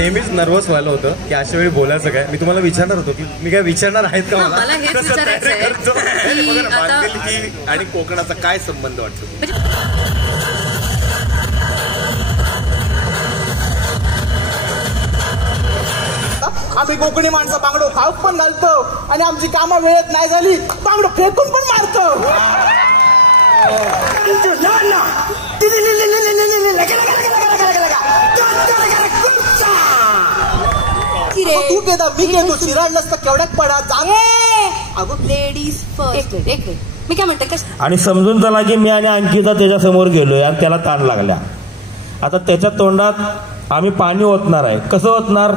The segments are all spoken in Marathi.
नेहमीच नर्वस व्हायला होतं की अशा वेळी बोलायचं काय. मी तुम्हाला विचारणार होतो की मी काय विचारणार आहेत का मला हेच विचारायचं बांधिलकी आणि कोकणाचा काय संबंध वाटतो. आम्ही कोकणी माणसं बांगडो खाऊ पण घालतो आणि आमची कामं वेळेत नाही झाली बांगडो फेकून पण मारतो. तू केदा मी घेतो शिराड नसतं केवढ्यात पडा लेडीज फर्स्ट. मी काय म्हणते आणि समजून चला की मी आणि अंकिता त्याच्या समोर गेलोय आणि त्याला ताण लागल्या. आता त्याच्या तोंडात आम्ही पाणी ओतणार आहे. कसं ओतणार.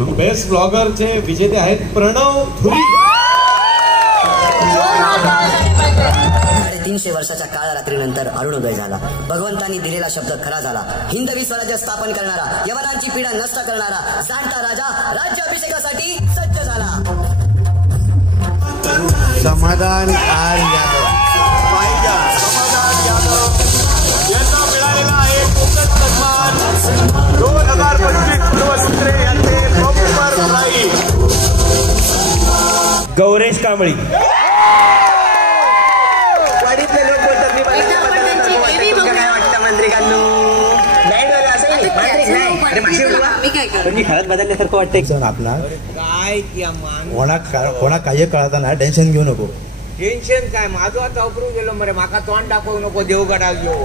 बेस्ट ब्लॉगरचे विजेते आहेत प्रणव धुरी. 350 वर्षाच्या काळ रात्रीनंतर अरुणोदय झाला. भगवंतांनी दिलेला शब्द खरा झाला. हिंदवी स्वराज्य स्थापन करणारा, यवनांची पीडा नष्ट करणारा जाणता राजा राज्याभिषेकासाठी सज्ज झाला. समाधान आर यादव यांना मिळालेला आहे कोकण सन्मान 2025 पूर्वसूत्रे यांचे प्रॉपर प्राईज. गौरेश कांबळी. वाडीतले लोक बोलतात मी काय वाटतं मंत्रिकांनो मी खरंच बदलल्यासारखं वाटतंय. आपला काय कोणा काही कळताना टेन्शन घेऊ नको. टेन्शन काय माझं आता उकरून गेलो मरे माका तोंड दाखवू नको देवगडा घेऊ.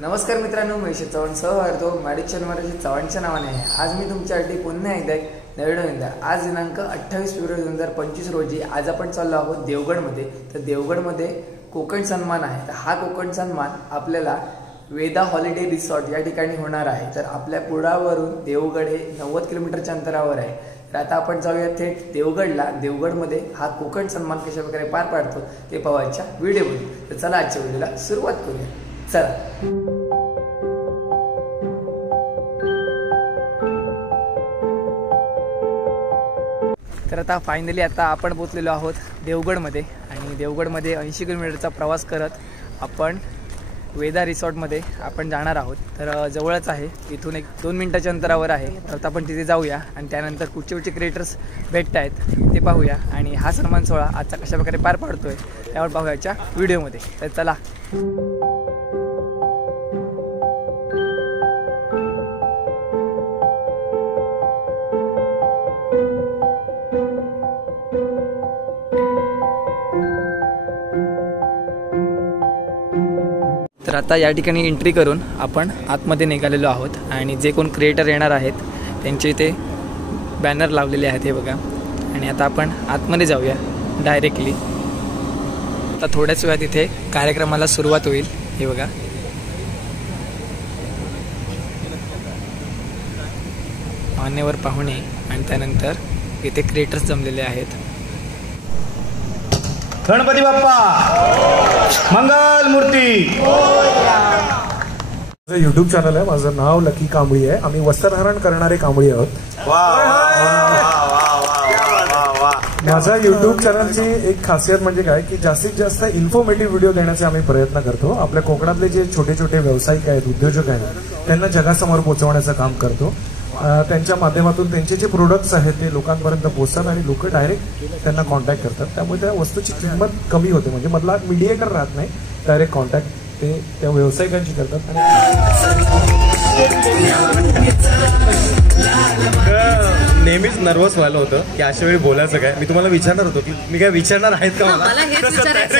नमस्कार मित्रांनो, मी चव्हाण सहवार्तो माडिकचंद महाराज चव्हाणच्या नावाने आहे. आज मी तुमच्यासाठी पुन्हा एकदा एक नवीन आज दिनांक 28 फेब्रुवारी 2025 रोजी आज आपण चाललो आहोत देवगडमध्ये. तर देवगडमध्ये कोकण सन्मान आहे. तर हा कोकण सन्मान आपल्याला वेदा हॉलिडे रिसॉर्ट या ठिकाणी होणार आहे. तर आपल्या पुढावरून देवगड हे 90 किलोमीटरच्या अंतरावर आहे. तर आता आपण जाऊया थेट देवगडला. देवगडमध्ये हा कोकण सन्मान कशा प्रकारे पार पाडतो ते पाहायच्या व्हिडिओमध्ये. तर चला आजच्या व्हिडिओला सुरुवात करूया. चला. तर आता फायनली आता आपण पोचलेलो आहोत देवगडमध्ये. आणि देवगडमध्ये 80 किलोमीटरचा प्रवास करत आपण वेदा रिसॉर्टमध्ये आपण जाणार आहोत. तर जवळच आहे, इथून 1-2 मिनिटाच्या अंतरावर आहे. तर आपण तिथे जाऊया आणि त्यानंतर कुठचे क्रिएटर्स भेटत आहेत ते पाहूया. आणि हा सन्मान सोहळा आजचा कशाप्रकारे पार पाडतोय त्यावर पाहूयाच्या व्हिडिओमध्ये. तर चला. तर आता या ठिकाणी एंट्री करून आपण आतमध्ये निघालेलो आहोत. आणि जे कोण क्रिएटर येणार आहेत त्यांचे इथे बॅनर लावलेले आहेत हे बघा. आणि आता आपण आतमध्ये जाऊया डायरेक्टली. आता थोड्याच वेळात इथे कार्यक्रमाला सुरुवात होईल हे बघा. मान्यवर पाहुणे आणि त्यानंतर इथे क्रिएटर्स जमलेले आहेत. गणपती बाप्पा मंगल मूर्ती. माझं युट्यूब चॅनल आहे. माझं नाव लकी कांबळी आहे. आम्ही वस्त्रधारण करणारे कांबळी आहोत. माझ्या युट्यूब चॅनलची एक खासियत म्हणजे काय की जास्तीत जास्त इन्फॉर्मेटिव्ह व्हिडिओ देण्याचे आम्ही प्रयत्न करतो. आपल्या कोकणातले जे छोटे छोटे व्यावसायिक आहेत, उद्योजक आहेत, त्यांना जगासमोर पोहोचवण्याचं काम करतो. त्यांच्या माध्यमातून त्यांचे जे प्रोडक्ट्स आहेत ते लोकांपर्यंत पोहोचतात आणि लोक डायरेक्ट त्यांना कॉन्टॅक्ट करतात. त्यामुळे त्या वस्तूची किंमत कमी होते. म्हणजे मधला मीडिएटर राहत नाही, डायरेक्ट कॉन्टॅक्ट ते त्या व्यावसायिकांची करतात. नेहमीच नर्वस व्हायला होतं की अशा वेळी बोलायचं काय. मी तुम्हाला विचारणार होतो की मी काय विचारणार आहेत का. मला हेच विचारायचं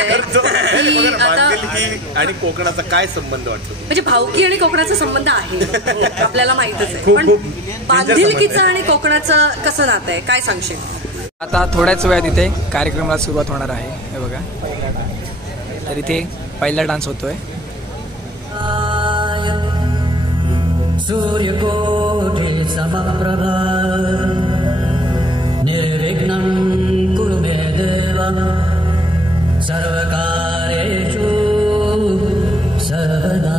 बांधिलकी आणि कोकणाचा काय संबंध वाटतो. म्हणजे भाऊकी आणि कोकणाचा संबंध आहे आपल्याला माहितच आहे. पण बांधिलकीचं आणि कोकणाचं कसं नातं आहे काय सांगशील. आता थोड्याच वेळात इथे कार्यक्रमाला सुरुवात होणार आहे. हे बघा, तर इथे पहिला डान्स होतोय. सूर्यकोटि समप्रभा निर्विघ्नं कुरु मे देव सर्वकार्येषु सर्वदा.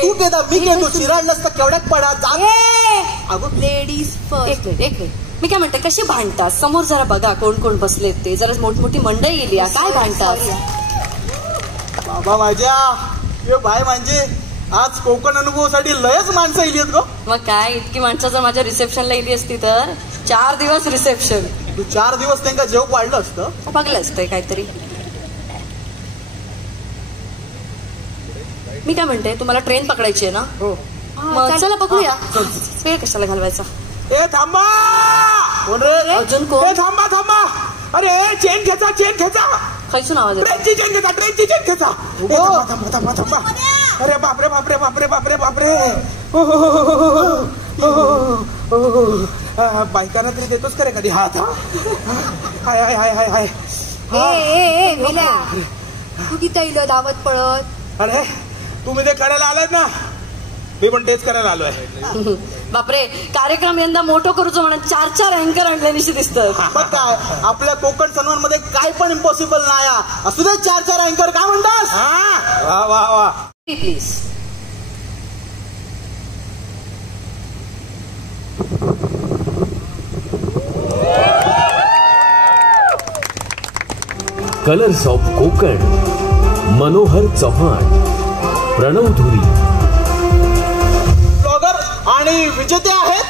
तू घेता मी घेतो शिराड नसतं केवढ्यात पडा अगं लेडीज फर्स्ट. एक मी काय म्हणते, कशी भांडतात समोर जरा बघा कोण कोण बसलेत ते. जरा मोठमोठी मंडळी गेली, काय भांडतात बाबा माझ्या. हे बाय म्हणजे आज कोकण अनुभवासाठी लयच माणसं येली आहेत ग. मग काय, इतकी माणसं जर माझ्या रिसेप्शनला येली असती तर 4 दिवस रिसेप्शन. तू 4 दिवस त्यांना जेव पाडलं असतं. बघलं असतंय काहीतरी. मी काय म्हणते, तुम्हाला ट्रेन पकडायची आहे ना? हो. मग चला बघूया. वेळ कशाला घालवायचा. ए थांबा. कोण रे? अजून कोण? ए थांबा थांबा. अरे चेन खेचा चेन खेचा. खायचं आवाज ट्रेनची चेन खेचा ट्रेनची चेन खेचा. थांबा थांबा थांबा. अरे बापरे बापरे बापरे बापरे बापरे. बायकांना तरी देतोच का रे कधी हात. हाय हाय हाय हाय हाय. तू किती येईल धावत पळत. अरे तुम्ही ते करायला आलात ना, मी पण तेच करायला आलोय. बापरे, कार्यक्रम यंदा मोठं करूच म्हणून 4 अँकर आणल्यानिशी दिसतात. मग काय, आपल्या कोकण सन्मान मध्ये काय पण इम्पॉसिबल नाही. असू दे 4 अँकर. काय म्हणतास? वा वा वा. Please. Colours of Konkan, Manohar Chavan, Pranav Dhuri. Blogger आणि विजेते आहेत.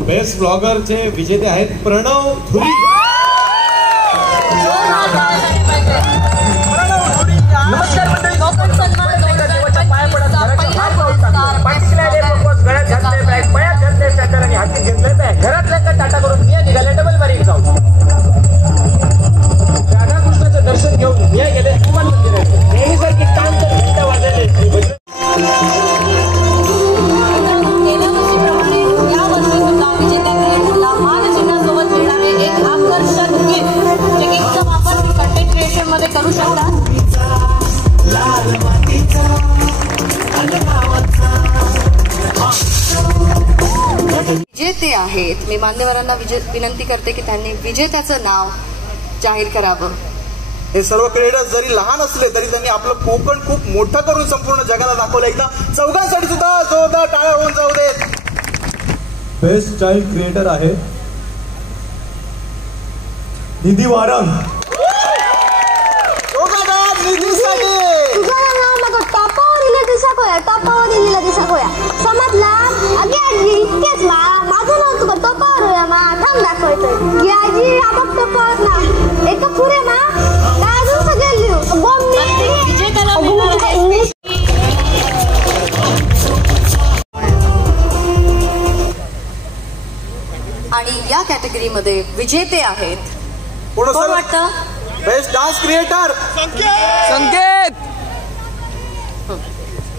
बेस्ट ब्लॉगरचे विजेते आहेत प्रणव धुरी. नमस्कार मंडळी. कोकण सन्मान हाती घेतलं घरातल्या टाटा करून मी निघाले डबल बारीक जाऊ. राधाकृष्णाचं दर्शन घेऊन मी गेले हनुमान मंदिरात. नेहमीसारखी काम तर वाजले. यावर्षी सुद्धा विजेत्या क्रिएटरला मानचिन्हासोबत मिळणारे एक आकर्षक गिफ्ट. जे गिफ्टचा वापर कंटेंट क्रिएशन मध्ये करू शकता. विजेते आहेत. मी मान्यवरांना विनंती करते की त्यांनी विजेत्याचं नाव जाहीर करावं. हे सर्व क्रिएटर्स जरी लहान असले तरी त्यांनी आपलं कोकण खूप मोठं करून संपूर्ण जगाला दाखवलं. एकदा चौघांसाठी सुद्धा जोरदार टाळ्या होऊन जाऊ देत. बेस्ट चाइल्ड क्रिएटर आहे निधी वारंग. टॉपावर दिलेला दिसाकोया समजला. अगे इतकेच माझं नाव तुका टॉपावर थांब दाखवायचं. याजी आपण टॉपावर ना एक पुरे ना अजून सगळे लिहू इंग्लिश. आणि या कॅटेगरीमध्ये विजेते आहेत. कोण वाटतं? बेस्ट डान्स क्रिएटर संकेत.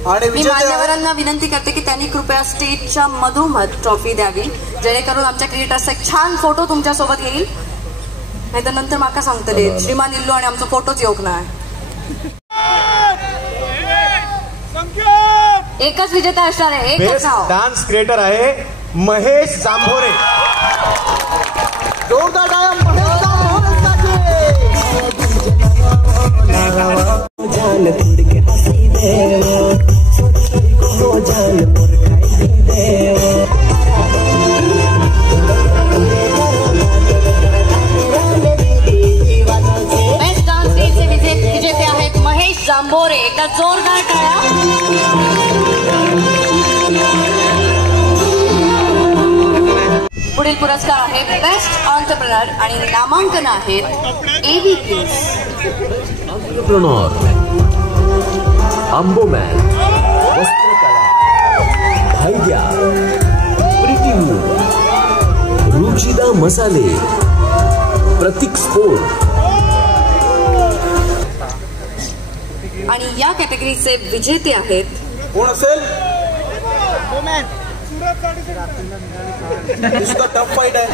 आणि मी मान्यवरांना विनंती करते की त्यांनी कृपया स्टेजच्या मधोमध ट्रॉफी द्यावी, जेणेकरून आमच्या क्रिएटर्सचा एक छान फोटो तुमच्या सोबत येईल. नाहीतर नंतर माका सांगतले श्रीमान इल्लो आणि आमचा फोटोच येऊक नाही. एकच विजेता असणार आहे. एकच नाव. डान्स क्रिएटर आहे महेश जांभोरे. जोरदार टाळ्या महेश जांभोरेसाठी. बेस्ट डान्स डेचे विजेते आहेत महेश जांभोरे. एकदा जोरदार टाळ्या. पुढील पुरस्कार आहे बेस्ट ऑन्टरप्रेनर आणि नामांकन आहेत एव्ही किड्स. ऑन्टरप्रेनर आंबोमॅन, वस्त्रकला, भाईद्या, प्रीती वूड, रुचिदा मसाले, प्रतीक स्पोर्ट. आणि या कॅटेगरीचे विजेते आहेत कोण असेल? सुद्धा टफ फाईट आहे.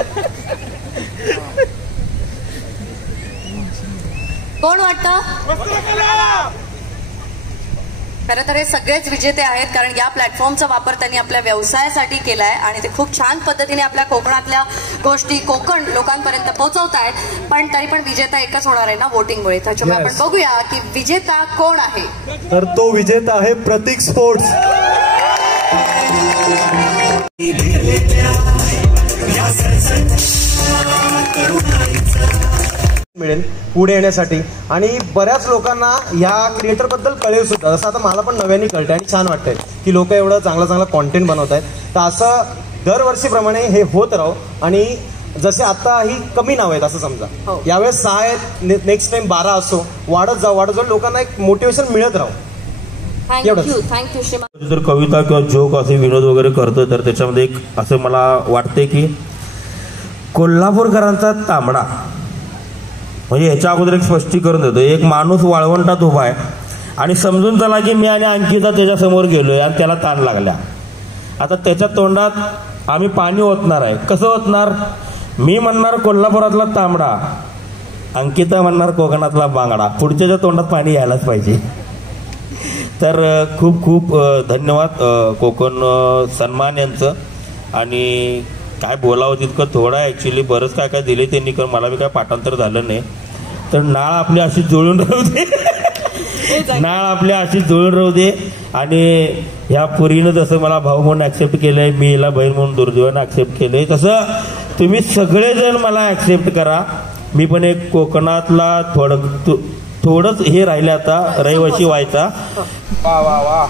कोण वाटतं? खरं तर हे सगळेच विजेते आहेत, कारण या प्लॅटफॉर्मचा वापर त्यांनी आपल्या व्यवसायासाठी केलाय आणि ते खूप छान पद्धतीने आपल्या कोकणातल्या गोष्टी कोकण लोकांपर्यंत पोहोचवत आहेत. पण तरी पण विजेता एकच होणार आहे ना वोटिंगमुळे. त्याच्यामुळे आपण बघूया की विजेता कोण आहे. तर तो विजेता आहे प्रतीक स्पोर्ट्स. मिळेल पुढे येण्यासाठी. आणि बऱ्याच लोकांना या क्रिएटर बद्दल कळेल सुद्धा. जसं आता मला पण नव्याने कळतंय आणि छान वाटतंय की लोक एवढं चांगला चांगला कॉन्टेंट बनवत आहेत. तर असं दरवर्षीप्रमाणे हे होत राहो. आणि जसे आता ही कमी नाव आहेत असं समजा, यावेळेस 6 आहेत, नेक्स्ट टाइम 12 असो, वाढत जाऊ लोकांना एक मोटिवेशन मिळत राहू. थँक्यू श्रीमान. जर कविता किंवा जोक असे विनोद वगैरे करतो तर त्याच्यामध्ये एक असं मला वाटते की कोल्हापूरकरांचा तांबडा म्हणजे याच्या अगोदर एक स्पष्टीकरण देतो. एक माणूस वाळवंटात उभा आहे आणि समजून चला की मी आणि अंकिता त्याच्यासमोर गेलोय आणि त्याला ताण लागल्या. आता त्याच्या तोंडात आम्ही पाणी ओतणार आहे. कसं ओतणार? मी म्हणणार कोल्हापुरातला तांबडा, अंकिता म्हणणार कोकणातला बांगडा. पुढच्याच्या तोंडात पाणी यायलाच पाहिजे. तर खूप खूप धन्यवाद कोकण सन्मान यांचं. आणि काय बोलावं तितकं थोडं आहे ॲक्च्युली. बरंच काय काय दिले त्यांनी, कारण मला बी काय पाठांतर झालं नाही. तर नाळ आपली अशी जुळून राहू दे, नाळ आपल्या अशी जुळून राहू दे. आणि ह्या पुरीनं जसं मला भाऊ म्हणून ॲक्सेप्ट केलंय, मी हिला बहीण म्हणून दुर्दैवानं ॲक्सेप्ट केलंय, तसं तुम्ही सगळेजण मला ॲक्सेप्ट करा. मी पण एक कोकणातला थोडंच हे राहिले आता रहिवासी व्हायचा. वा वा वा.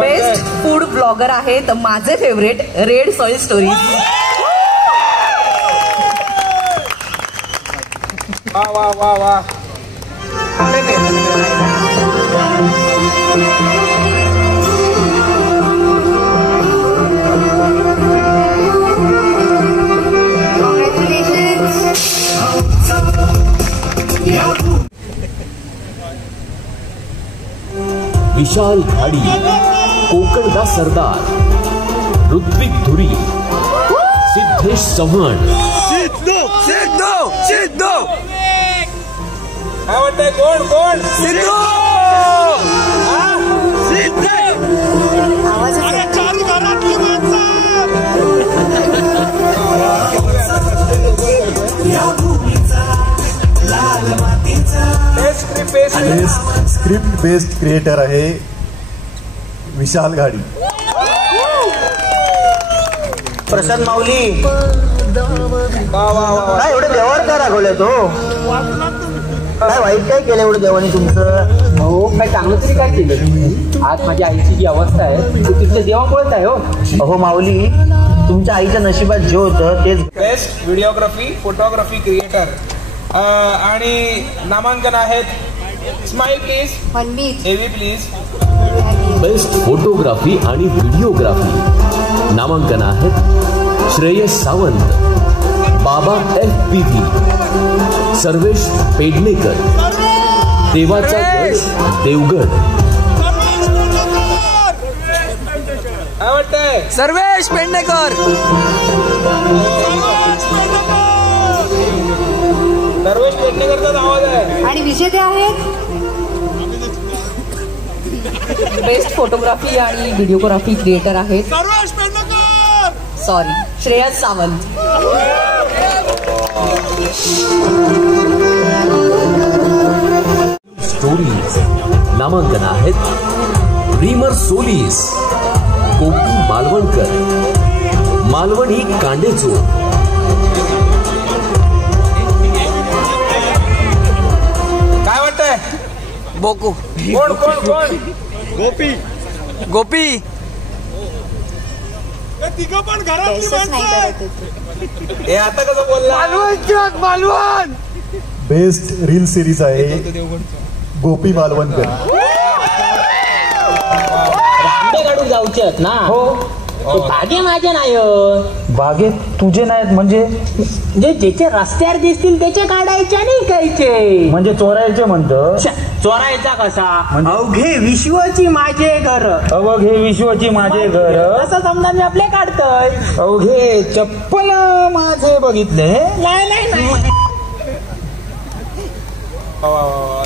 बेस्ट फूड ब्लॉगर आहेत माझे फेवरेट रेड सॉइल स्टोरीज. वा वा वा वा. विशाल घाडी, कोकणदा सरदार, ऋत्विक धुरी, सिद्धेश चव्हाण. काय वाटतंय? कोण कोण? सिद्धू. स्क्रिप्ट बेस्ड क्रिएटर आहे विशाल घाडी. प्रशांत माऊली. काय एवढे देवावर काय राखवले तो? काय वाईट काय केलं एवढं देवानी तुमचं? हो काय चांगलं तरी काय केलं? आज माझ्या आईची जी अवस्था आहे ती तुमच्या देवामुळेच आहे. हो अहो माऊली, तुमच्या आईच्या नशिबात जे होतं तेच. बेस्ट व्हिडिओग्राफी फोटोग्राफी क्रिएटर आणि नामांकन आहेत smile please, एव्ही please. Best photography आणि व्हिडिओग्राफी नामांकन आहेत श्रेयस सावंत, बाबा FPV, सर्वेश पेडणेकर, देवाचा गड देवगड. काय वाटतंय? सर्वेश पेडणेकर. सर्वेश पेडणेकरचाच आवाज आहे. आणि विजेते आहेत बेस्ट फोटोग्राफी आणि व्हिडिओग्राफी क्रिएटर आहेत सॉरी श्रेयस सावंत. स्टोरीज नामांकन आहेत रीमर सोलीस, कोकी मालवणकर, मालवणी कांडेचो. काय वाटतंय बोकू कोण कोण कोण गोपी गोपी तिघ पण घरातली माणसं. हे आता कसं बोलला मालवण. बेस्ट रील सिरीज आहे गोपी मालवणकर. रांडे काढून जाऊचे आहेत ना. हो बागे माझे नाही. बागेत तुझे नाहीत म्हणजे जे ज्याचे रस्त्यावर दिसतील त्याचे काढायचे नाही कायचे. म्हणजे चोरायचे म्हणतं. चोरायचा कसा अवघे विश्वची माझे घर. अवघे विश्वची माझे घर असं समजा मी आपले काढतोय. अवघे चप्पल माझे बघितले. नाही नाही नाही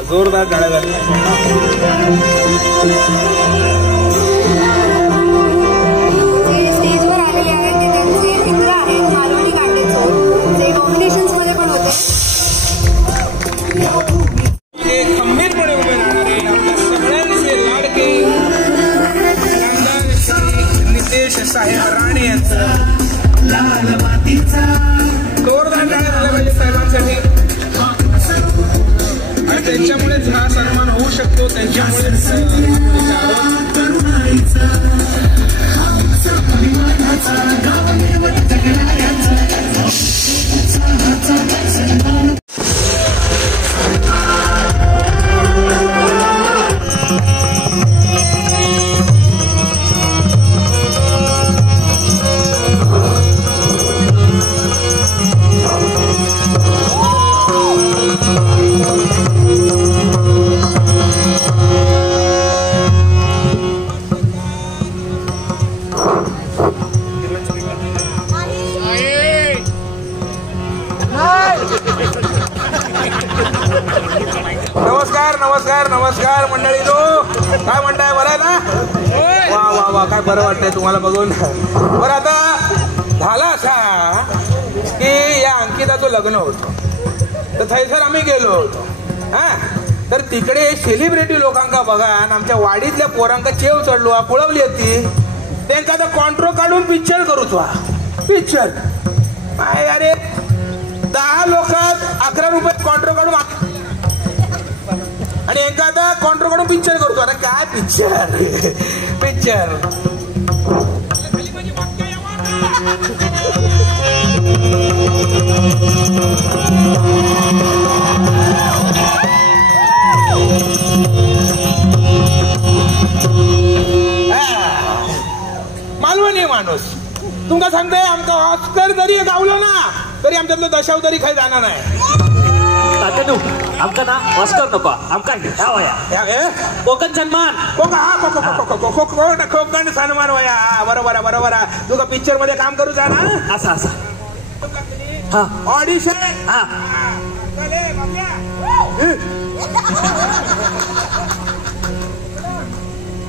जोरदार टाळ्या झाल्या. स्टेजवर आलेले आहेत ते त्यांचे मित्र आहेत मालवणी कांडेचो, जे कॉम्पिटिशन्स मध्ये पण होते. खंबीरपणे उभे राहणारे आपल्या सगळ्यांचे लाडके नितेश साहेब राणे यांचं जोरदार टाळ्या झाल्या पाहिजे साहेबांसाठी. आणि त्यांच्यामुळेच हा सन्मान होऊ शकतो. त्यांच्यामुळेच नमस्कार मंडळीनो. काय म्हणताय बरं आहे ना. वा वा वा काय बरं वाटतंय तुम्हाला बघून. बरं आता झाला असा की या अंकिताचं लग्न होतं तर थैसर आम्ही गेलो होतो. हा तर तिकडे सेलिब्रिटी लोकांका बघा आणि आमच्या वाडीतल्या पोरांका चेव चढलो कुळवली होती. त्यांचा आता कॉन्ट्रो काढून पिक्चर करूच वा पिक्चर. अरे 10 लोकात 11 रुपयात कॉन्ट्रो काढून आणि एका आता कॉन्ट्रो काढून पिक्चर करतो. अरे काय पिक्चर पिक्चर. मालवणी माणूस तुमका सांगतोय आमका ऑस्कर जरी गावलो ना तरी आमच्यातलं दशाव तरी काही जाणार नाही. आमका ना ऑस्कर नको आमका कोकण सन्मान. कोकण सन्मान वया बरोबर बरोबर. तुका पिक्चर मध्ये काम करू जा ना. असा असा ऑडिशन.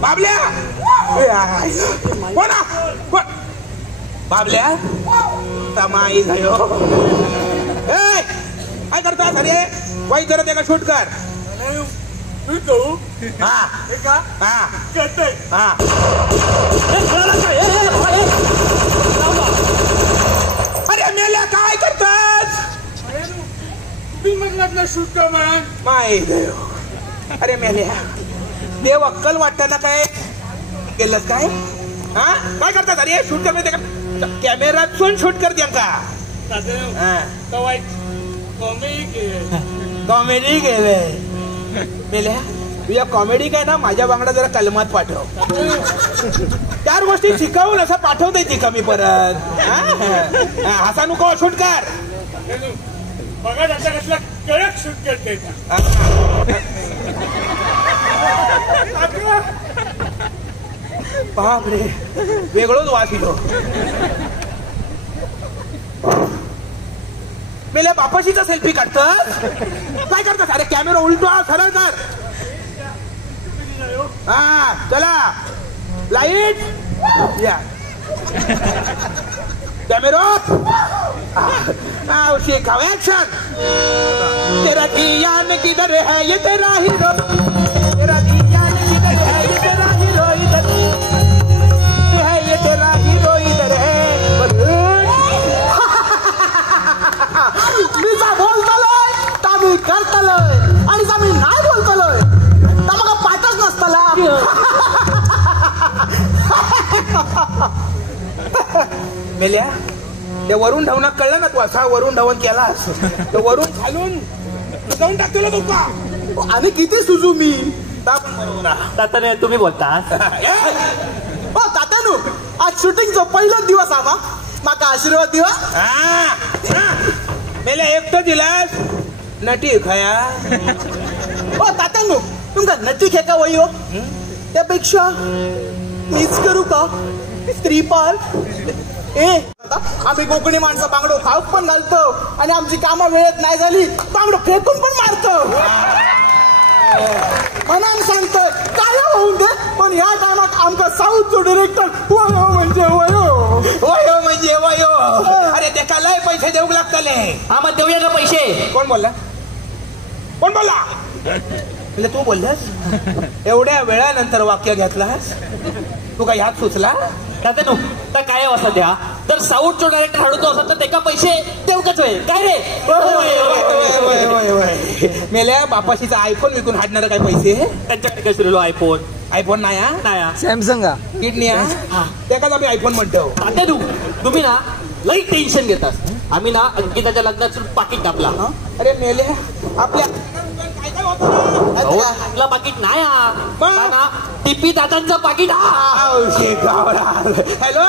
बाबल्या कोणा बाबल्या तमाई गयो. काय करता अरे वाई जरा त्याला शूट कर. अरे मेल्या काय करतात शूट कर माय गयो. अरे मेल्या देव अक्कल वाटताना काय केलंस काय. हा काय करतात अरे शूट कर कॅमेरातून शूट कर त्यांका. कॉमेडी केले मेल्या तुझ्या कॉमेडी काय ना माझ्या बांगडा जरा कलमात पाठव. 4 गोष्टी शिकवून असं पाठवता येते कमी परत. असा नको शूट कर. बघा त्याचा कसला कडक शूट करते. बापरे वेगळोच वास येतो. मेल्या बापाशीचा सेल्फी काढतस काय करतस अरे कॅमेरा उलटवा सरळ कर हा चला लाईट या कॅमेरा शिखाव ऍक्शन तेरा धियान किधर है ये तेरा हीरो तेरा धियान किधर है ये तेरा हीरो इधर है ये तेरा हीरो इधर है मी जा बोलतलोय ता मी करतलोय आणि जा मी नाही बोलतलोय ता मग पाठच नसतला मेल्या ते वरून धावणं कळलं ना तू असा वरून धावण केलास तर वरून खालून जाऊन टाकतो तुका आणि किती सुजू मी तात्याने तुम्ही बोलता हो तात्यानू आज शूटिंगचा पहिलाच दिवस आमा माका आशीर्वाद दिवा मेल्या एकटं दिलास नटी खाया हो तात्यानू तुमका नटी खेका वय हो त्यापेक्षा मीच करू का स्त्रीपाल आम्ही कोकणी माणसं बांगडो खाऊ पण घालतो आणि आमची कामं वेळेत नाही झाली बांगडो फेकून पण मारतो मनान सांगतोय काय होऊन दे पण या टायमात आमचा साऊथचा डिरेक्टर वयो म्हणजे वयो म्हणजे वयो अरे ते का लय पैसे देऊ लागतले आम्हाला देऊया का पैसे कोण बोलला म्हणजे तू बोललास एवढ्या वेळानंतर वाक्य घेतलास तू का ह्यात सुचला तात्या तू तर काय वाजता द्या तर साऊथचा डायरेक्टर हाडतो असं तर त्याका पैसे देऊकच होय काय रे मेल्या बापाशीचा आयफोन विकून हाडणार काय पैसे त्यांच्याकडे काय सुरू आयफोन नाही सॅमसंग किडनी त्याकाच आम्ही आयफोन म्हणतो तात्या तुम्ही ना लई टेन्शन घेतात आम्ही ना अंकिताच्या लग्नाचं पाकिट टाकला अरे मेल्या आपल्या आपला पाकिट नाही टिपी दादांचं पाकिट हॅलो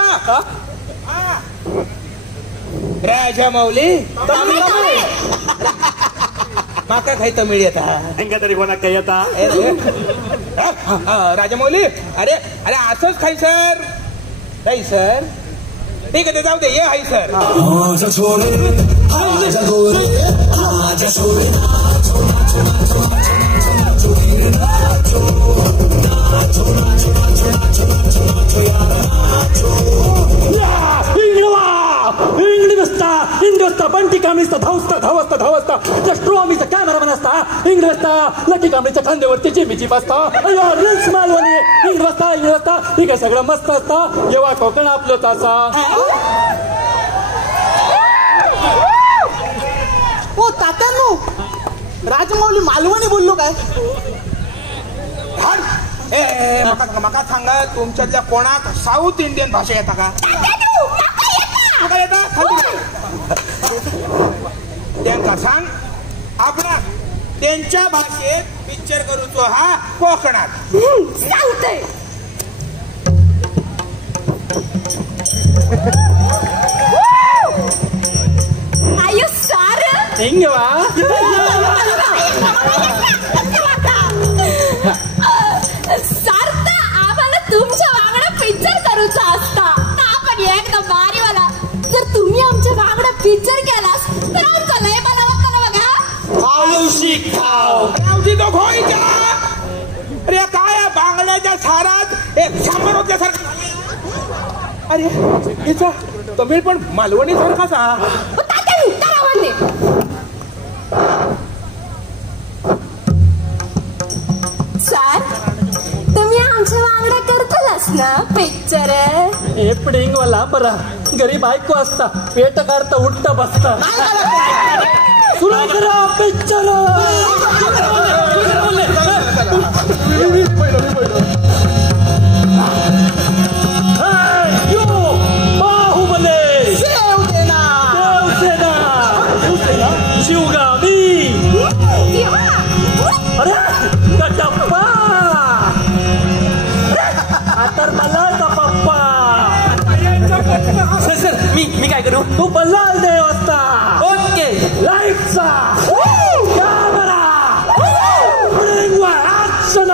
राजा मौली माका काही तमिळ येता तरी कोणा काही येता राजा मौली अरे अरे असंच खाई सर काही सर ठीक आहे जाऊ दे ये हाई सर इंग्लिस्ता बंटी कामळीचा धावस्ता स्ट्रॉमीचा कॅमेरामॅन असता इंग्लिस्ता लकी कामळीच्या खांद्यावरती चिमीची बसता रील्स मालवणी इंग्लिस्ता ठीक आहे सगळं मस्त असतं जेव्हा कोकण आपलं तासा हो तात्यानो राजमौली मालवणी बोललो काय मका सांगा तुमच्यातल्या कोणाक साऊथ इंडियन भाषा येता का त्यांना सांग आपला त्यांच्या भाषेत पिक्चर करूचो हा कोकणात सांगते आयु सार सार्थ आम्हाला तुमच्या वांगडा पिक्चर करूचा असता आपण एकदम भारीवाला जर तुम्ही आमच्या वांगडा पिक्चर केलास तर आमचा लय मला बघा अरे काय बांगड्याच्या सारात एक 100 होत्यासारखं अरे हिचा तमिळ पण मालवणी सारखाच सर तुम्ही आमच्या वांगडा करतालच ना पिक्चर हे पिडिंग वाला बरा गरीब बायको असता पेट काढता उठता बसता सुरू करा पिक्चर शिवगामी अरे कटप्पा आता मला का पप्पा सर मी काय करू तू बल्लाल दे वाजता ओके लाईटचा कॅमेरा ऍक्शन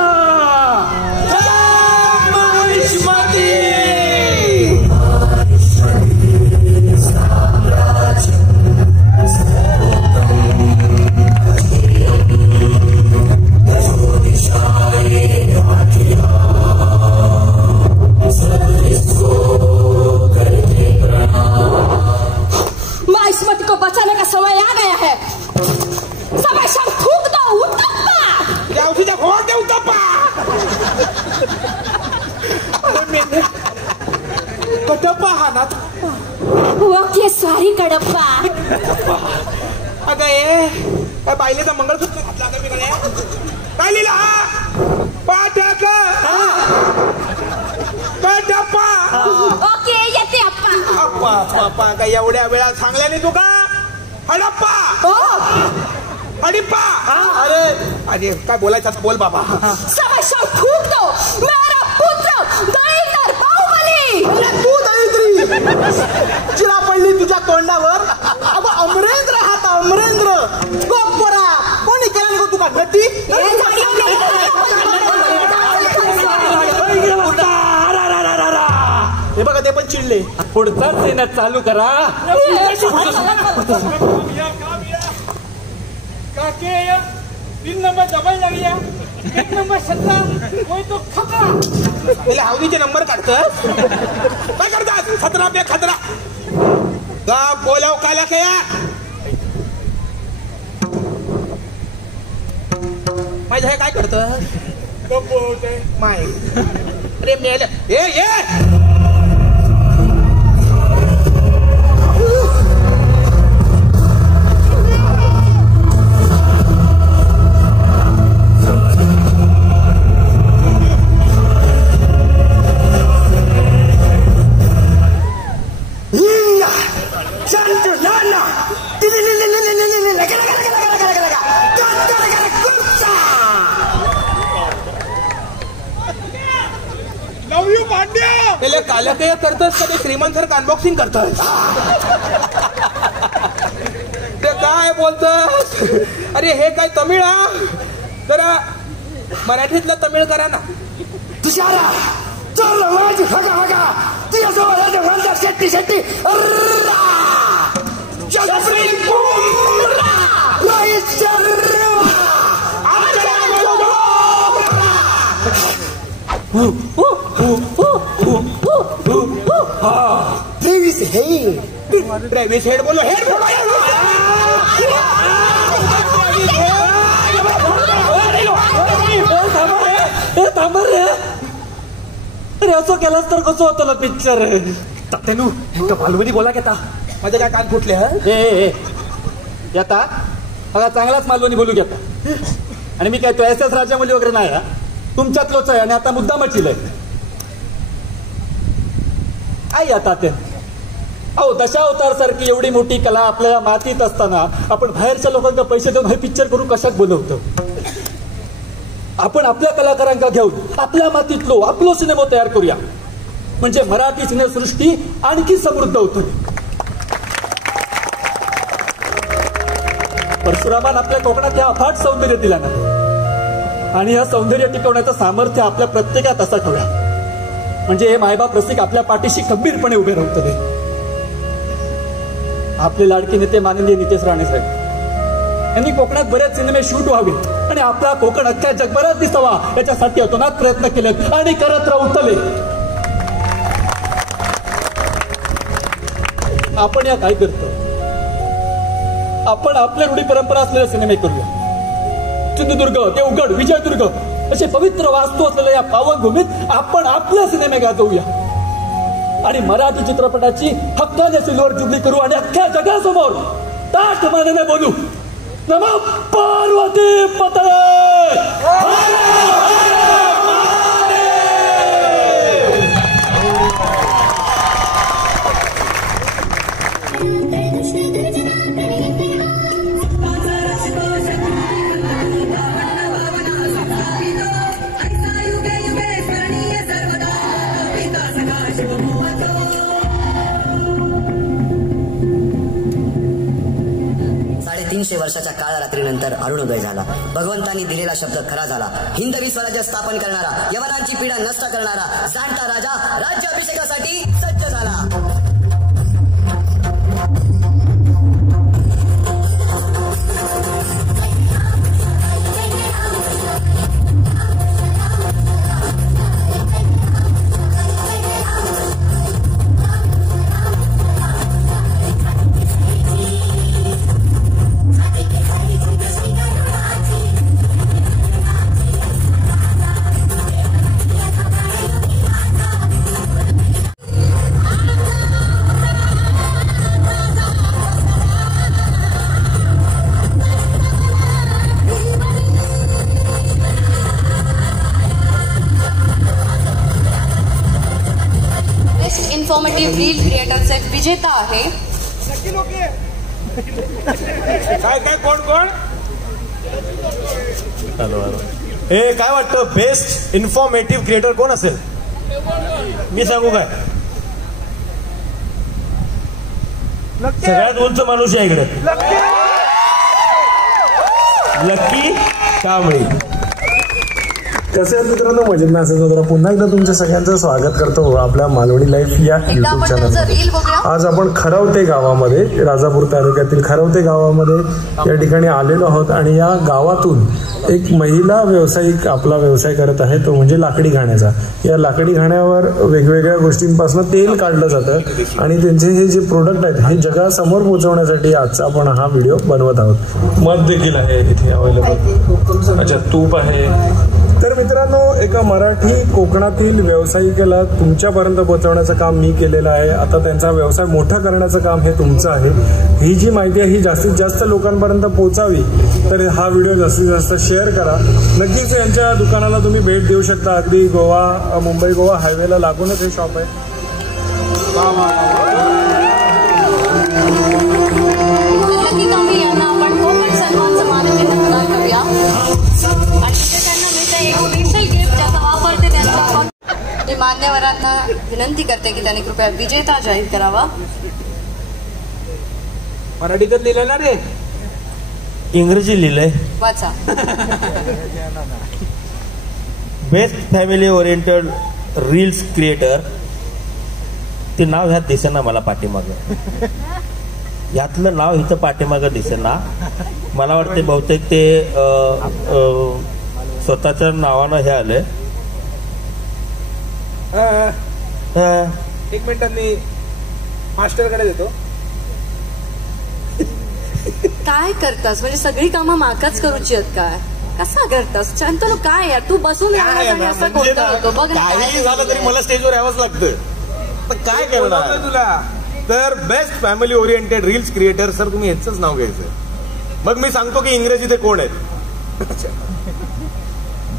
मावशीच्या खोट देऊ कप्पा कटप्पा हा ना ओके सॉरी कडप्पा. अगं ए काय बायलेचा मंगळसूत्र घातला अगं मी काय लिहिला हा पाठक कटप्पा. ओके येते अप्पा. अप्पा अप्पा काय एवढ्या वेळा सांगल्या नाही तू का हडप्पा हडिप्पा. अरे अरे काय बोलायचं बोल बाबा. समस्या खूप तो मेरा पुत्र दळींदर बाहुबली. तू दळिंद्री चिरा पडली तुझ्या तोंडावर. अगं अमरेंद्र हात अमरेंद्र गोपोरा कोणी केला नको तुका नटी. हे बघा ते पण चिडले. पुढचा सेना चालू करा. काके 3 नंबर डबल लागल्या 1 नंबर 17 कोई तो खतरा. पहिले हावडीचे नंबर काढतात काय करतात 17 पे खतरा का बोलाव काला क्या माझ्या हे काय करतात माय अरे मेल ए काल्या काय करतात का ते श्रीमंत सर अनबॉक्सिंग करतात ते काय बोलतात. अरे हे काय तमिळ हा जरा मराठीतलं तमिळ करा ना. तुषारा चल आवाज हगा हगा ती असं वाजत शेट्टी शेट्टी ट्रेविस हेड बोलो हेड बोलो. अरे असं केलास तर कसं होतं पिक्चर. तात्यानू बालवणी बोला घेता माझे काय कान फुटले हा. येता बघा चांगलाच मालवणी बोलू घेता. आणि मी काय तो एस राजामौली वगैरे नाही हा तुमच्यातलोच आहे. आणि आता मुद्दा मचील आहे आई आता ते अहो दशावतार सारखी एवढी मोठी कला आपल्याला मातीत असताना आपण बाहेरच्या लोकांना पैसे देऊन हे पिक्चर करून कशात बोलवतो. आपण आपल्या कलाकारांका घेऊन आपल्या मातीतलो आपलो सिनेमा तयार करूया म्हणजे मराठी सिनेसृष्टी आणखी समृद्ध होतो. परशुरामान आपल्या कोकणात या अफाट सौंदर्य दिला ना आणि या सौंदर्य टिकवण्याचं सामर्थ्य आपल्या प्रत्येकात असं ठेवूया म्हणजे हे मायबाप रसिक आपल्या पाठीशी खंबीरपणे उभे राहतले. आपले लाडके नेते माननीय नितेश राणे साहेब यांनी कोकणात बरेच सिनेमे शूट व्हावेत आणि आपला कोकण अख्ख्या जगभरात दिसावा याच्यासाठी अतोनात प्रयत्न केलेत आणि करत राहतले. आपण या काय करतो आपण आपल्या रूढी परंपरा असलेले सिनेमे करूया. सिंधुदुर्ग देवगड विजयदुर्ग असे पवित्र वास्तू असलेल्या या पावनभूमीत आपण आपले सिनेमे गाजवूया आणि मराठी चित्रपटाची हक्काने सिल्वर जुबली करू आणि अख्ख्या जगासमोर ताठ मानेने बोलू नमः पार्वती पतये. वर्षाच्या काळ रात्रीनंतर अरुणोदय झाला. भगवंतांनी दिलेला शब्द खरा झाला. हिंदवी स्वराज्य स्थापन करणारा यवनांची पीडा नष्ट करणारा जाणता राजा राज्याभिषेकासाठी सज्ज झाला. इन्फॉर्मेटिव्ह रील क्रिएटरचा एक विजेता आहे. काय काय कोण कोण हे काय वाटतं बेस्ट इन्फॉर्मेटिव्ह क्रिएटर कोण असेल? मी सांगू काय? सगळ्यात उंच माणूस आहे इकडे, लक्की कांबळे. कसे आहेत मित्रांनो, मजेत ना असेल तर पुन्हा एकदा तुमच्या सगळ्यांचं स्वागत करतो आपल्या मालवणी लाईफ या युट्यूब चॅनल. आज आपण खरवते गावामध्ये, राजापूर तालुक्यातील खरवते गावामध्ये या ठिकाणी आलेलो आहोत आणि या गावातून एक महिला व्यावसायिक आपला व्यवसाय करत आहे, तो म्हणजे लाकडी घाण्याचा. या लाकडी घाण्यावर वेगवेगळ्या गोष्टींपासून तेल काढलं जातं आणि त्यांचे हे जे प्रोडक्ट आहेत हे जगासमोर पोहोचवण्यासाठी आजचा आपण हा व्हिडिओ बनवत आहोत. मध देखील आहे इथे अवेलेबल. अच्छा, तूप आहे. तर मित्रांनो, एका मराठी कोकणातील व्यावसायिकाला तुमच्यापर्यंत पोहोचवण्याचं काम मी केलेलं आहे. आता त्यांचा व्यवसाय मोठा करण्याचं काम हे तुमचं आहे. ही जी माहिती आहे ही जास्तीत जास्त लोकांपर्यंत पोहोचावी, तर हा व्हिडिओ जास्तीत जास्त शेअर करा. नक्कीच यांच्या दुकानाला तुम्ही भेट देऊ शकता. अगदी मुंबई गोवा हायवेला लागूनच हे शॉप आहे. लकी कांबळे यांना आपण कोकण सन्मानचं मानचिन्ह प्रदान करूया आणि त्यांना मिळते एक स्पेशल गिफ्ट ज्याचा वापर ते त्यांच्या मान्यवरांना विनंती करते की त्यांनी कृपया विजेता जाहीर करावा. मराठीतच लिहिलं ना रे? इंग्रजी लिहिलंय. वाचा. Best family oriented reels creator. ते नाव ह्यात दिसेना मला पाठीमागं. यातलं नाव इथं पाठीमागं दिसेना. मला वाटते बहुतेक ते स्वतःच्या नावानं हे आलंय. एक मिनिटात मी मास्टरकडे देतो. काय करतास? म्हणजे सगळी कामं माकाच करूची आहेत काय? कसा करतास? शांतनु काय यार, तू बसून असं कोणता होतो बघ ना. काही झालं तरी मला स्टेजवर यावंच लागतं. तर काय करणार तुला? तर best family oriented reels creator. Sir तुम्ही ह्याच नाव घ्यायचं. मग मी सांगतो की इंग्रजी ते कोण आहेत.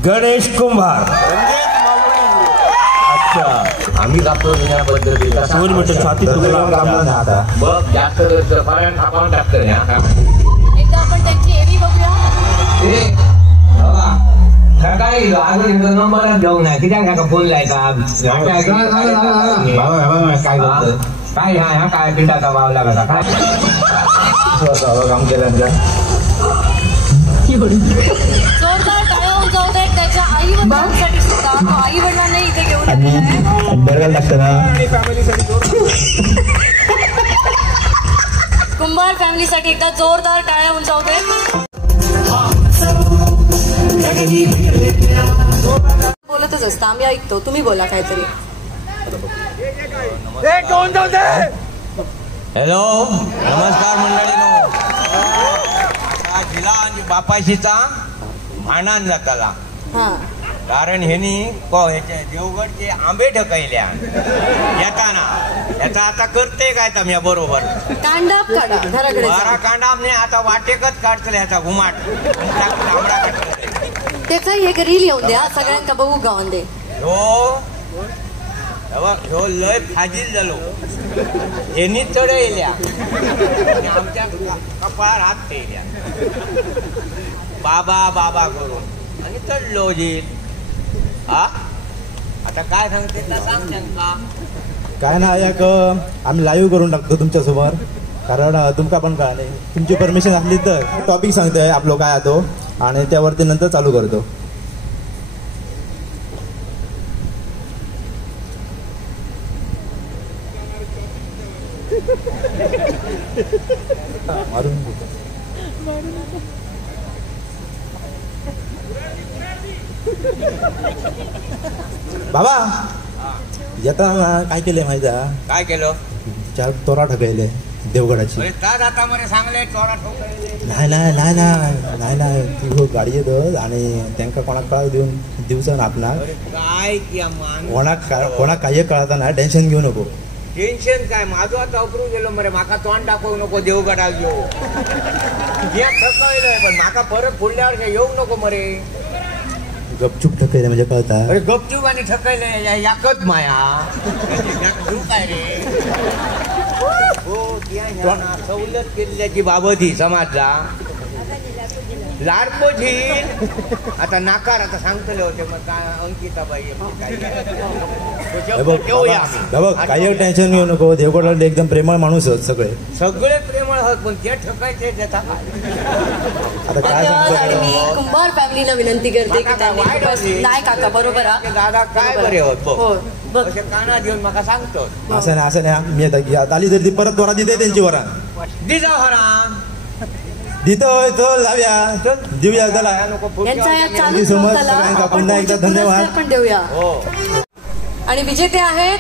गणेश कुंभार. अच्छा, आम्ही कापतो पद्धतीचा छाती बघ जास्त आपण टाकतो. एकदा आपण त्यांची एवी बघूया. काय नंबर घेऊन आहे किती फोन लायचा काय हा काय पिंटाचा वाव लागायचा काय काम केलं. जोरदार टाळ्या उंचावत आहेत त्याच्या आई वडिलांसाठी सुद्धा. आई वडिलांना इथे घेऊन बरं लागतं ना. कुंभार फॅमिलीसाठी एकदा जोरदार टाळ्या उंचावत आहेत. बोलतच असतं, आम्ही ऐकतो. तुम्ही बोला काहीतरी. हॅलो, नमस्कार मंडळीनो. बापाशीचा भांडण जाताला कारण ह्यांनी देवगडचे आंबे ढकलल्या येताना. याचा आता करते काय तुम्ही बरोबर? कांडाप काढा घराकडे. बारा कांडापने आता वाटेकच काढतले ह्याचा घुमाट तांबडा काढतले. त्याचा एक रील येऊन द्या, सगळ्यांका बघू गावान दे. ह्यो लय फाजील झालो. यांनी चढवल्या आमच्या कपाळ हात ठेवल्या बाबा बाबा करून आणि चढलो जी. हा आता काय सांगते सांग का? काय ना एक आम्ही लाईव्ह करून टाकतो तुमच्यासमोर, कारण तुमका पण काय नाही. तुमची परमिशन असली तर टॉपिक सांगतोय आपलं काय तो आणि त्यावरती नंतर चालू करतो. मारून बाबा येताना काय केलंय माहिती आहे? काय केलं? 4 तोरा ठकले देवगडाची. नाही नाही नाही नाही नाही ती गाडी येतो आणि त्यांना कोणाक कळा देऊन दिवसा आपणाक काय कोणाक काही कळता ना. टेन्शन घेऊ नको. टेन्शन काय? माझं आता उकरून गेलो मरे. माका तोंड दाखवू नको देवगडात येऊ. पण माका परत पुढल्या वर्षी येऊ नको मरे. गपचूप ठकले म्हणजे कळता. अरे गपचूप आणि ठकले याकच माया काय रे. हो सवलत केल्याची बाबत ही समाजला लाडको झील आता नाकार आता सांगतले होते मग काय अंकिताबाई काही टेन्शन घेऊ नको. देवगडला एकदम प्रेमळ माणूस आहेत सगळे प्रेमळ आहोत पण ते ठकायचे त्याचा आता काय आणि मी कुंभार फॅमिलीला विनंती करते की त्यांनी नाही काका बरोबर दादा काय बरे होत असे काना देऊन मला सांगतो. असं नाही मी आता आली तर ती परत वरा देते त्यांची वरा दिजा हराम देतोय चल लाव्या देऊया त्याला. पुन्हा एकदा धन्यवाद पण देऊया. आणि विजेते आहेत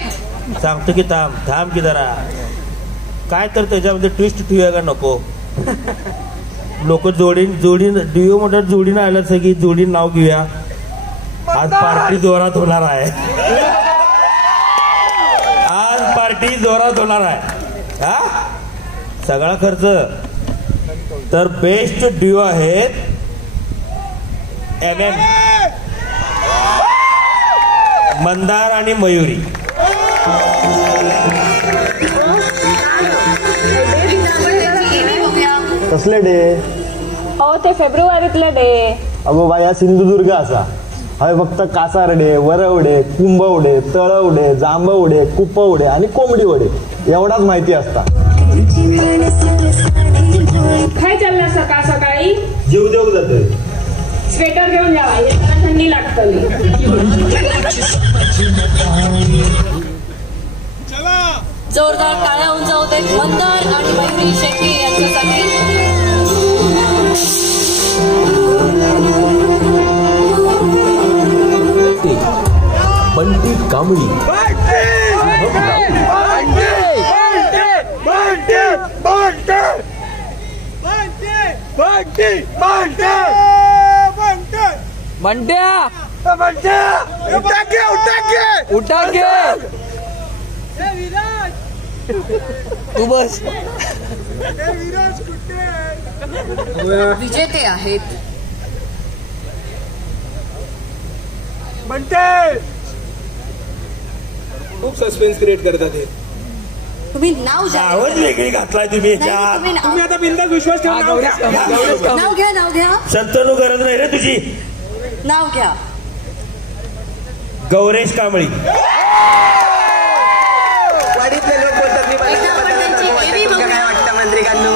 सांगतो की थांब की जरा काय तर त्याच्यामध्ये ट्विस्ट ठेवूया का नको. लोक जोडी डिओ मोठ्या जोडीनं आल्या सगळी जोडी नाव घेऊया. आज पार्टी जोरात होणार आहे. आज पार्टी जोरात होणार आहे. हा सगळा खर्च तर बेस्ट ड्यू आहेत MM मंदार आणि मयुरी. कसले डे? हो ते फेब्रुवारीतले डे. अगो बाया सिंधुदुर्ग असा हवे फक्त कासारडे, वरवडे, कुंभवडे, तळवडे, जांभवडे, कुपवडे आणि कोंबडी वडे एवढाच माहिती असता. काय चाललं सकाळ सकाळी? जीव देऊ जातोय. स्वेटर घेऊन जावा याला थंडी लागतली. जोरदार टाळ्या उंचावत आहेत मंदार आणि मयुरी शेट्टी यांच्यासाठी. बंटी कांबळी तू बस. विजेते आहेत खूप सस्पेन्स क्रिएट करतात हे. तुम्ही नाव आवाज वेगळी घातलाय तुम्ही. तुम्ही आता बिंदास विश्वास ठेवा. नाव घ्या. संतनु गरज नाही रे तुझी. नाव घ्या. गौरेश कांबळी. वाडीतले लोक बोलतात मी काय वाटतं मंत्रिकांनो.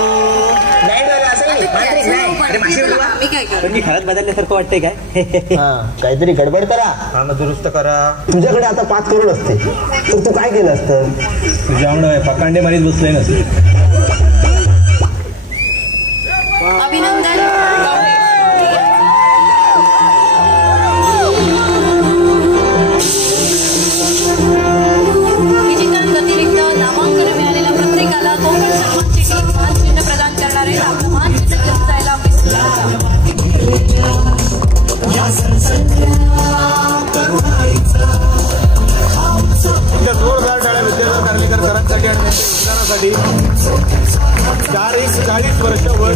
तुम्ही खरंच बदलल्यासारखं वाटतंय काय? काहीतरी गडबड करा. कामं दुरुस्त करा. तुझ्याकडे आता 5 करोड असते तर तू काय केलं असतं? तुझ्यामुळे पकांडे मारीत बसले नसते. अभिनंदन. विजेत्यां व्यतिरिक्त नामांकन मिळालेल्या प्रत्येकाला कोकण सन्मान चिठी मानचिन्ह प्रदान करणारे आपलं मानचिन्ह घेऊन जायला जोरदार टाळ्या विद्याधर कार्लेकर सरांसाठी आणि त्यांच्या योगदानासाठी 40 वर्ष वर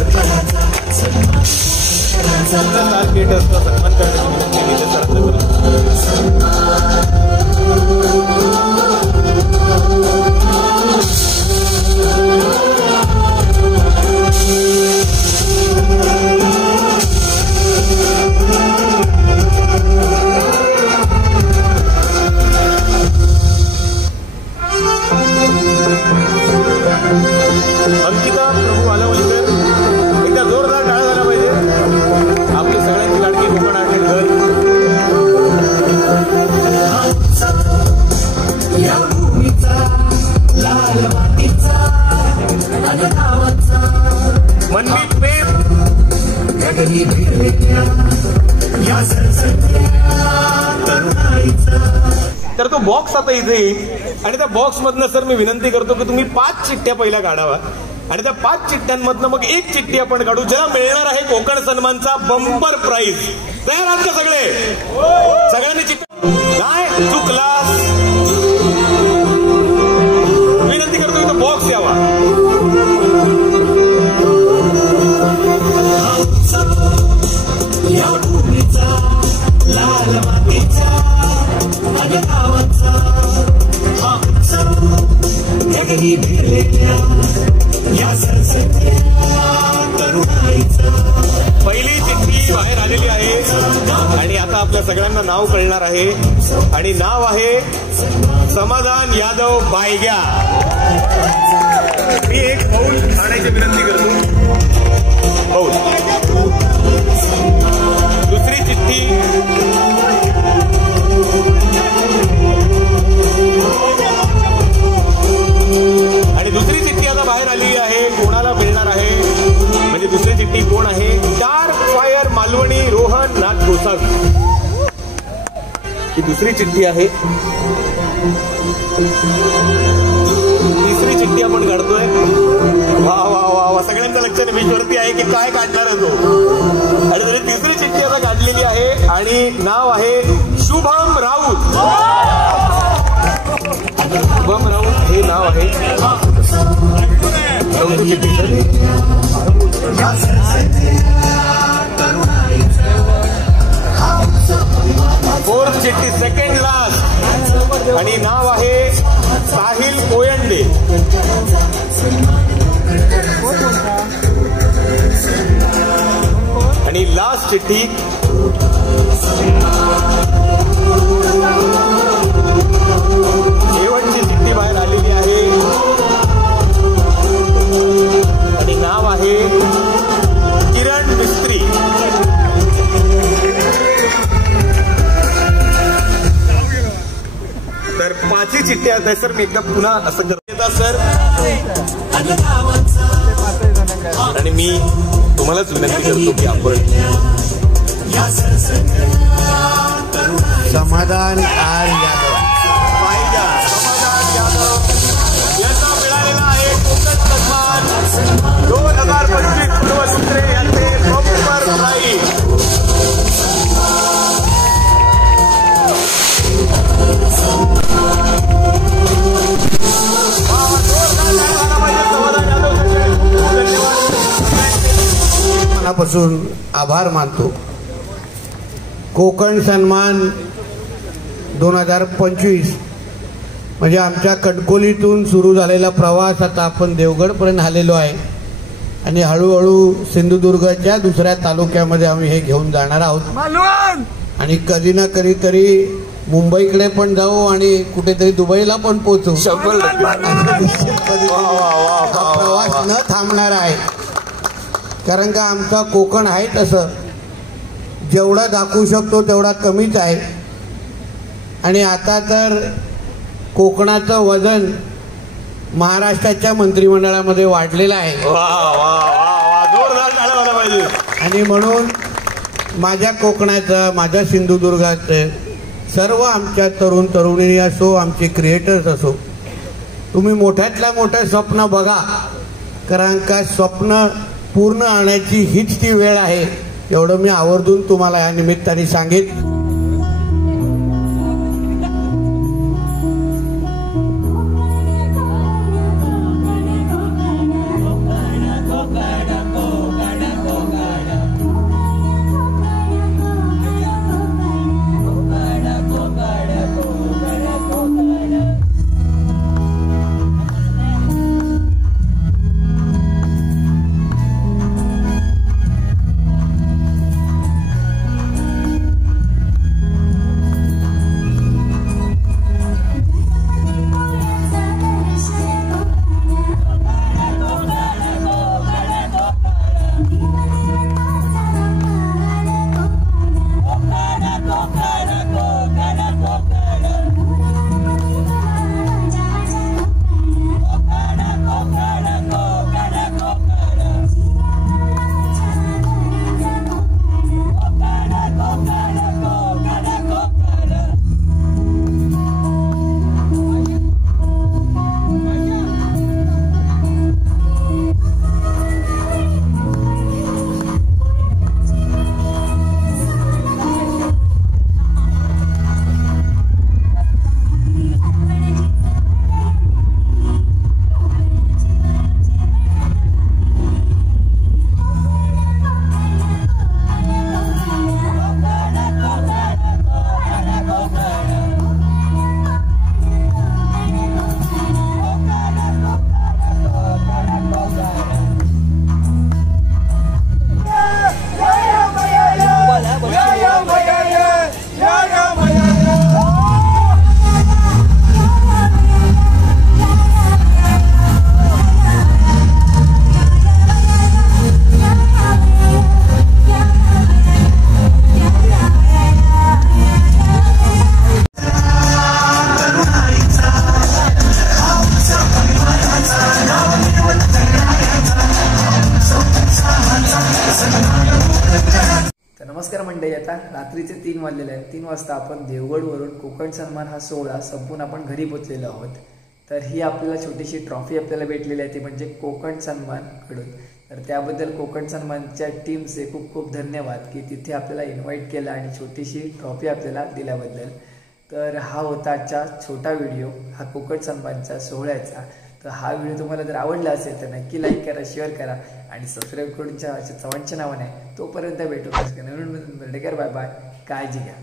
सन्मान अंकिता प्रभू आलावलीकर एकदा जोरदार टाळ्या झाला पाहिजे. आपली सगळ्यांची लाडकी कोकण आर्ट घर. मनमीत पेप तर तो बॉक्स आता इथे येईल आणि त्या बॉक्स मधनं सर मी विनंती करतो की तुम्ही 5 चिठ्ठ्या पहिल्या काढावा आणि त्या 5 चिठ्ठ्यांमधनं मग 1 चिठ्ठी आपण काढू ज्याला मिळणार आहे कोकण सन्मानचा बंपर प्राइज. तयार आहात का सगळे? सगळ्यांनी चिठ्ठी काय चुकलास विनंती करतो की तो बॉक्स यावा. या मध्ये भिडलेल्या या सरसत्या तरुणाईचा. पहिली चिठ्ठी बाहेर आलेली आहे आणि आता आपल्या सगळ्यांना नाव कळणार आहे आणि नाव आहे समाधान यादव बायग्या. मी एक पाऊल आणायची विनंती करतो. पाऊल. दुसरी चिठ्ठी आणि दुसरी चिठ्ठी आता बाहेर आलेली आहे. कोणाला मिळणार आहे म्हणजे दुसरी चिठ्ठी कोण आहे? डार्क फायर मालवणी रोहन नाथ गोसावी ही दुसरी चिठ्ठी आहे. तिसरी चिठ्ठी आपण काढतोय. वा वा वा वा, सगळ्यांचं लक्ष निमिषवरती आहे की काय काढणार तो. आणि तरी तिसरी चिठ्ठी आता काढलेली आहे आणि नाव आहे शुभम राऊत. शुभम राऊत हे नाव आहे. फोर्थ चिठ्ठी सेकंड लास्ट आणि नाव आहे साहिल कोयंडे. आणि लास्ट चिठ्ठी शेवटची चिठ्ठी बाहेर आलेली आहे आणि नाव आहे किरण मिस्त्री. तर पाचही चिठ्ठ्या आहेत सर. मी एकदा पुन्हा असं करता सर आणि मी तुम्हालाच विनंती करतो की आपण समाधान आर यादव यांना मिळालेला आहे कोकण सन्मान 2025 पूर्वसूत्रे यांचे बंपर प्राईज. मनापासून आभार मानतो. कोकण सन्मान 2025 म्हणजे आमच्या कणकोलीतून सुरू झालेला प्रवास आता आपण देवगडपर्यंत आलेलो आहे आणि हळूहळू सिंधुदुर्गच्या दुसऱ्या तालुक्यामध्ये आम्ही हे घेऊन जाणार आहोत आणि कधी ना कधीतरी मुंबईकडे पण जाऊ आणि कुठेतरी दुबईला पण पोहोचू. प्रवास न थांबणार आहे कारण का आमचा कोकण आहे तसं जेवढा दाखवू शकतो तेवढा कमीच आहे. आणि आता तर कोकणाचं वजन महाराष्ट्राच्या मंत्रिमंडळामध्ये वाढलेलं आहे आणि म्हणून माझ्या कोकणाचं माझ्या सिंधुदुर्गाचं सर्व आमच्या तरुण तरुणी असो आमचे क्रिएटर्स असो तुम्ही मोठ्यातल्या मोठं स्वप्न बघा कारण का स्वप्न पूर्ण आणण्याची हीच ती वेळ आहे एवढं मी आवर्जून तुम्हाला या निमित्ताने सांगेन. नमस्कार मंडळी, आता रात्रीचे 3 वाजलेले आहेत. 3 वाजता आपण देवगडवरून कोकण सन्मान हा सोहळा संपून आपण घरी पोचलेलो आहोत. तर ही आपल्याला छोटीशी ट्रॉफी आपल्याला भेटलेली आहे, ती म्हणजे कोकण सन्मान कडून. तर त्याबद्दल कोकण सन्मानच्या टीमचे खूप खूप धन्यवाद की तिथे आपल्याला इन्व्हाइट केलं आणि छोटीशी ट्रॉफी आपल्याला दिल्याबद्दल. तर हा होता आजचा छोटा व्हिडिओ, हा कोकण सन्मानच्या सोहळ्याचा. तर हा व्हिडिओ तुम्हाला जर आवडला असेल तर नक्की लाईक करा, शेअर करा आणि सबस्क्राईब करून चव्हाणच्या नावाने. तोपर्यंत भेटू नवीन. बाय बाय, काळजी घ्या.